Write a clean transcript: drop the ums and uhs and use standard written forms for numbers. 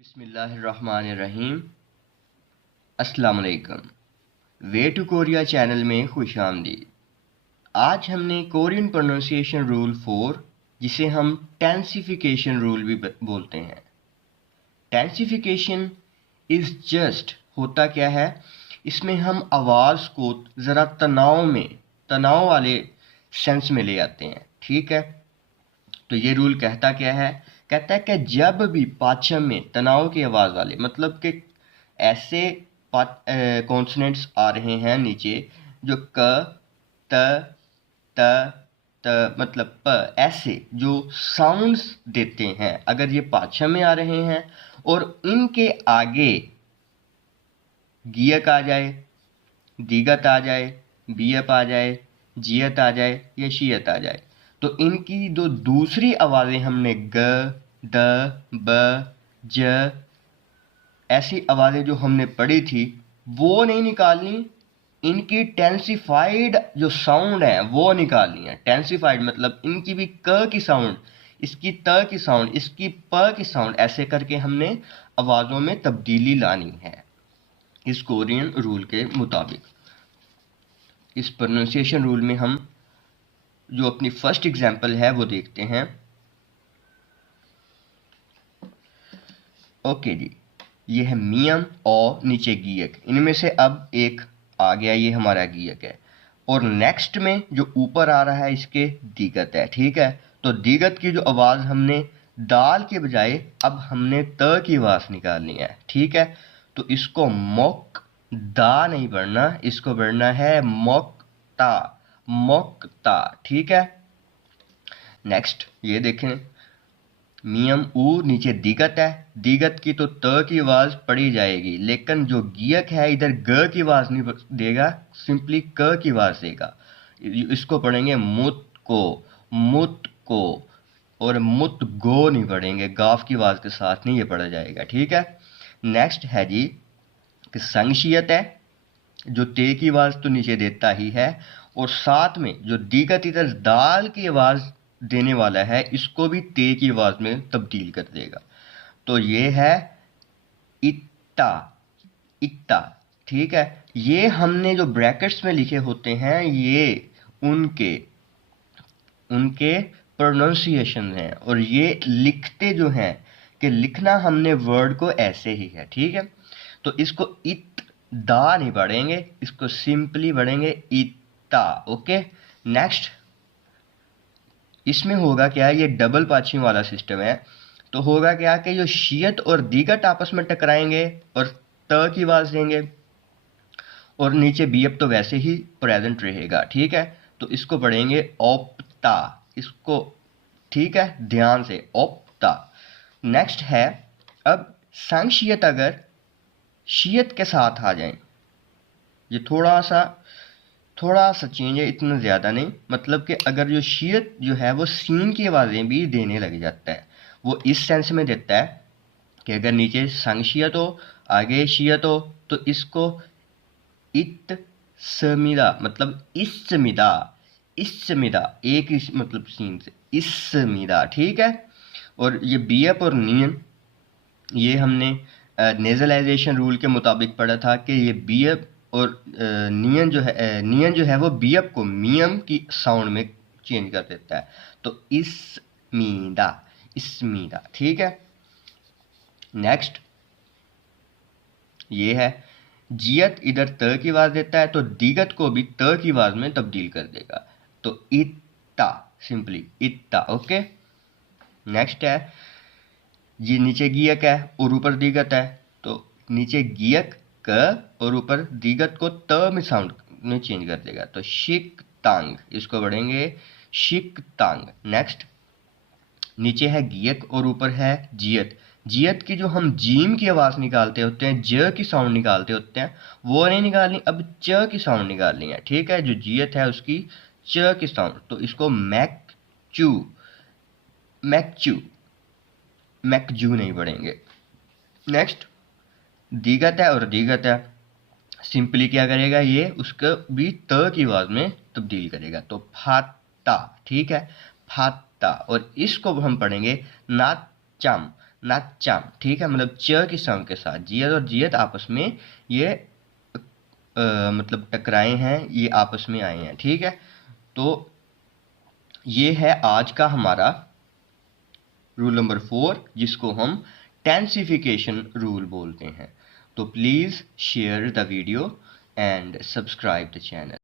बिस्मिल्लाहिर्रहमानिर्रहीम। अस्सलाम वालेकुम। वे टू कोरिया चैनल में खुश आमदीद। आज हमने कोरियन प्रोनाउंसिएशन रूल 4, जिसे हम टेंसिफिकेशन रूल भी बोलते हैं। टेंसिफिकेशन इज जस्ट होता क्या है, इसमें हम आवाज़ को ज़रा तनाव वाले सेंस में ले आते हैं। ठीक है, तो ये रूल कहता क्या है, कहता है कि जब भी पाचम में तनाव की आवाज़ वाले, मतलब कि ऐसे कॉन्सोनेंट्स आ रहे हैं नीचे जो क, त, त मतलब प, ऐसे जो साउंड्स देते हैं, अगर ये पाचम में आ रहे हैं और इनके आगे गियक आ जाए, दीगत आ जाए, बियप आ जाए, जियत आ जाए या शियत आ जाए, तो इनकी जो दूसरी आवाज़ें हमने ग, द, ब, ज ऐसी आवाज़ें जो हमने पढ़ी थी वो नहीं निकालनी, इनकी टेंसिफाइड जो साउंड है वो निकालनी है। टेंसिफाइड मतलब इनकी भी क की साउंड, इसकी त की साउंड, इसकी प की साउंड, ऐसे करके हमने आवाज़ों में तब्दीली लानी है इस कोरियन रूल के मुताबिक। इस प्रोनाउंसिएशन रूल में हम जो अपनी फर्स्ट एग्जांपल है वो देखते हैं। ओके जी, ये है मियम और नीचे गियक, इनमें से अब एक आ गया, ये हमारा गियक है, और नेक्स्ट में जो ऊपर आ रहा है इसके दीगत है। ठीक है, तो दीगत की जो आवाज़ हमने दाल के बजाय अब हमने त की आवाज़ निकालनी है। ठीक है, तो इसको मोक दा नहीं पढ़ना, इसको पढ़ना है मोकता, मोकता। ठीक है, नेक्स्ट ये देखें, मियम ऊ नीचे दीगत है, दीगत की तो त की आवाज़ पड़ी जाएगी, लेकिन जो गियक है इधर ग की आवाज़ नहीं देगा, सिंपली क की आवाज़ देगा। इसको पढ़ेंगे मुत को, और मुत गो नहीं पढ़ेंगे, गाफ की आवाज़ के साथ नहीं ये पढ़ा जाएगा। ठीक है, नेक्स्ट है जी कि संगशियत है, जो ते की आवाज़ तो नीचे देता ही है, और साथ में जो दीगत इधर दाल की आवाज़ देने वाला है इसको भी ते की आवाज़ में तब्दील कर देगा। तो ये है इत्ता, इत्ता। ठीक है, ये हमने जो ब्रैकेट्स में लिखे होते हैं ये उनके प्रोनाउंसिएशन हैं, और ये लिखते जो हैं कि लिखना हमने वर्ड को ऐसे ही है। ठीक है, तो इसको इत दा नहीं पढ़ेंगे, इसको सिंपली पढ़ेंगे इत्ता। ओके, नेक्स्ट इसमें होगा क्या, ये डबल पाचिंग वाला सिस्टम है, तो होगा क्या कि जो शियत और दीगत आपस में टकराएंगे और त की आवाज़ देंगे, और नीचे बीएप तो वैसे ही प्रेजेंट रहेगा। ठीक है, तो इसको पढ़ेंगे ओप्ता, इसको, ठीक है, ध्यान से, ओप्ता। नेक्स्ट है अब संशियत, अगर शियत के साथ आ जाएं, ये थोड़ा सा चेंज है, इतना ज़्यादा नहीं, मतलब कि अगर जो शियत जो है वो सीन की आवाज़ें भी देने लग जाता है। वो इस सेंस में देता है कि अगर नीचे संशियत हो, आगे शियत हो, तो इसको इत समिदा, मतलब इस्मिदा, इस्मिदा, एक इस मतलब सीन से इस्मिदा। ठीक है, और ये बीएप और नियन, ये हमने नेजलाइजेशन रूल के मुताबिक पढ़ा था कि ये बीएप और नियन जो है वो बीएप को मियम की साउंड में चेंज कर देता है, तो इस्मीदा, इस्मीदा। ठीक है, नेक्स्ट ये है जियत, इधर त की आवाज़ देता है तो दीगत को भी त की आवाज़ में तब्दील कर देगा, तो इत्ता, सिंपली इत्ता। ओके, नेक्स्ट है ये नीचे गियक है और ऊपर दीगत है, तो नीचे गियक क और ऊपर दीगत को त में साउंड में चेंज कर देगा, तो शिक तांग, इसको पढ़ेंगे शिक तांग। नेक्स्ट नीचे है गियक और ऊपर है जियत, जियत की जो हम जीम की आवाज़ निकालते होते हैं, ज की साउंड निकालते होते हैं, वो नहीं निकालनी, अब च की साउंड निकालनी है। ठीक है, जो जियत है उसकी च की साउंड, तो इसको मैकचू, मैकचू, मैकजू नहीं पढ़ेंगे। नेक्स्ट दीगत है और दीगत है, सिंपली क्या करेगा, ये उसको भी त की आवाज़ में तब्दील करेगा, तो फाता। ठीक है, फाता, और इसको हम पढ़ेंगे नाचम, ना चा, ठीक है, मतलब च की साउंड के साथ जियत और जियत आपस में ये मतलब टकराए हैं, ये आपस में आए हैं, ठीक है। तो ये है आज का हमारा रूल नंबर 4, जिसको हम टेंसिफिकेशन रूल बोलते हैं। तो please share the video and subscribe the channel.